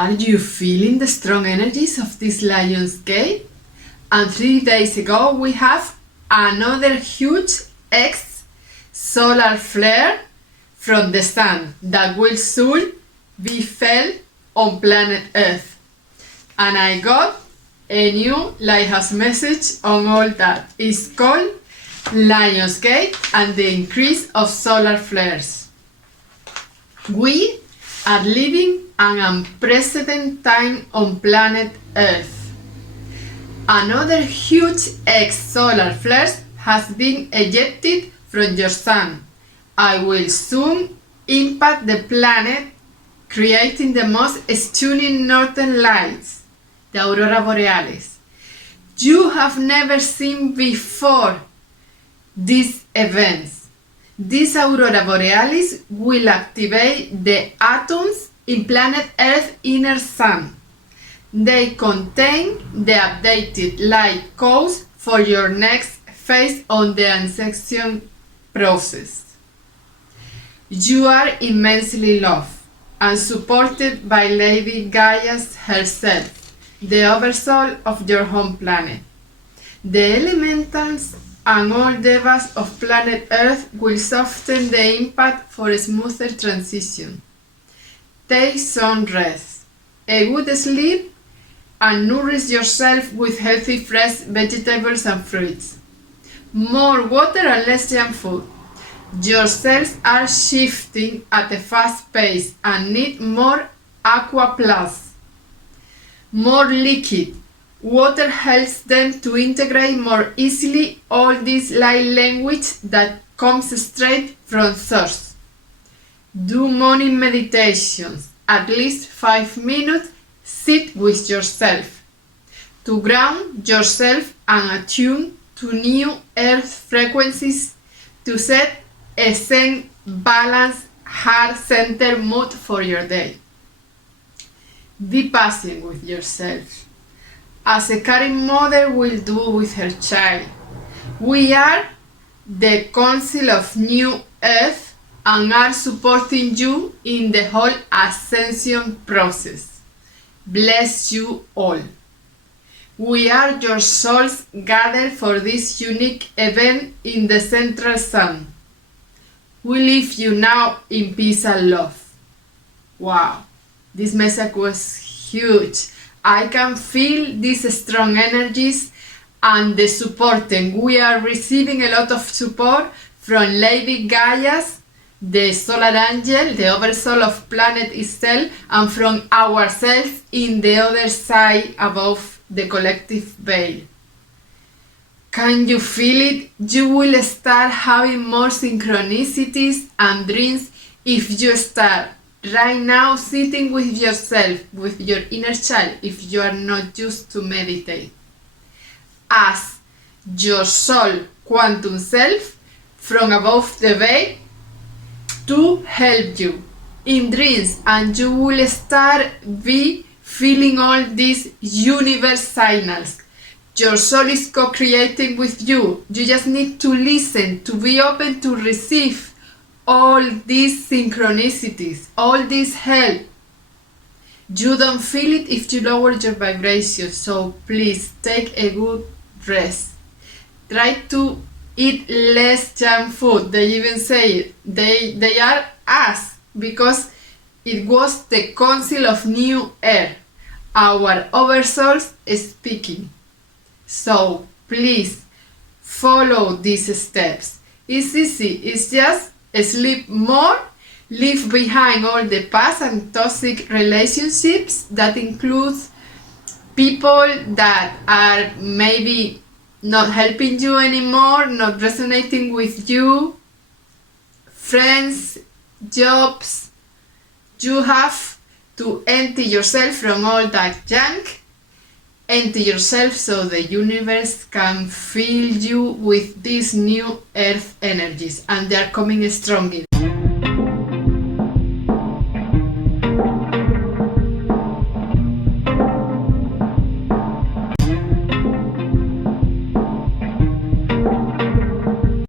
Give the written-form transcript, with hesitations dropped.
Are you feeling the strong energies of this Lion's Gate? And 3 days ago we have another huge X solar flare from the sun that will soon be felt on planet Earth. And I got a new lighthouse message on all that. It's called Lion's Gate and the increase of solar flares. We are living an unprecedented time on planet Earth. Another huge X solar flare has been ejected from your sun. I will soon impact the planet, creating the most stunning northern lights, the Aurora Borealis. You have never seen before these events. This Aurora Borealis will activate the atoms in planet Earth's inner sun. They contain the updated light codes for your next phase on the ascension process. You are immensely loved and supported by Lady Gaia herself, the Oversoul of your home planet. The elementals and all devas of planet Earth will soften the impact for a smoother transition. Take some rest, a good sleep, and nourish yourself with healthy fresh vegetables and fruits. More water and less junk food. Your cells are shifting at a fast pace and need more aqua plus, more liquid. Water helps them to integrate more easily all this light language that comes straight from source. Do morning meditations, at least 5 minutes. Sit with yourself to ground yourself and attune to new earth frequencies to set a zen, balanced, heart-centered mood for your day. Be patient with yourself, as a caring mother will do with her child. We are the Council of New Earth and are supporting you in the whole ascension process. Bless you all. We are your souls gathered for this unique event in the central sun. We leave you now in peace and love. Wow, this message was huge. I can feel these strong energies and the support, and we are receiving a lot of support from Lady Gaia, the solar angel, the oversoul of planet itself, and from ourselves in the other side above the collective veil. Can you feel it? You will start having more synchronicities and dreams if you start right now sitting with yourself, with your inner child, if you are not used to meditate. Ask your soul quantum self from above the veil to help you in dreams, and you will start be feeling all these universe signals. Your soul is co-creating with you. You just need to listen, to be open to receive all these synchronicities, all this help. You don't feel it if you lower your vibration, so please take a good rest. Try to eat less junk food. They even say it. They are us, because it was the Council of New Earth, our oversouls speaking. So please follow these steps. It's easy. It's just sleep more, leave behind all the past and toxic relationships that includes people that are maybe not helping you anymore, not resonating with you, friends, jobs. You have to empty yourself from all that junk, empty yourself so the universe can fill you with these new earth energies, and they are coming strongly.